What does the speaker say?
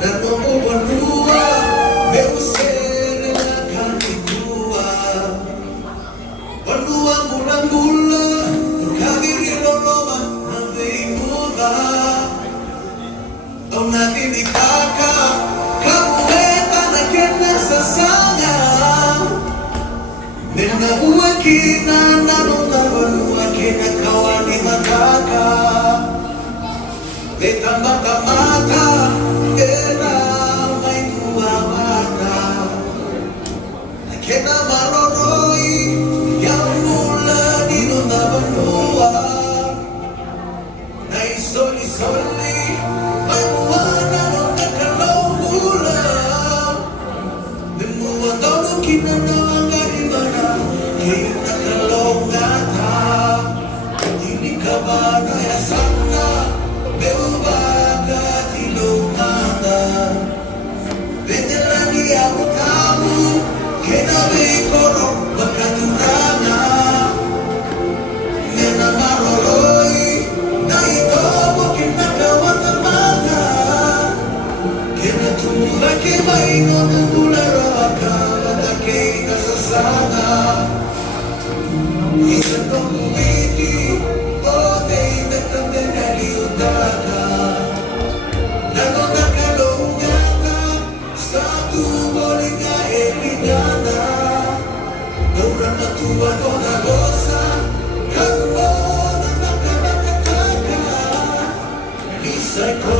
Nanomubanua, meusere na kanikua. Banua mula-mula, kagiri loloma na veimuda. Au nagini kaka, kamueta na kena sasanya. Nena uwakina nanona banua kena kawani mataka. Leta mata-mata, era mai tua mata. Kena maroroi, yang mula di nona banua. Na isoli-soli, mai muana nona kalau mula. Nemua tonu kina noanga di mana, kina kalau ngata. Ini kabana ya sana. Beubaka tilumanda Bendelani aku tahu Kena bekoro bakatunana Nena maroroi Na itobo kena kawatamata Kena tumula kemaino Nandula raka Wada keina sasana Isa kumiti Ode ina kandena liutaka Nanona kalonyaka Satu bolinga elinana Daura matua nona losa Kalmona nakanakataka Isay ko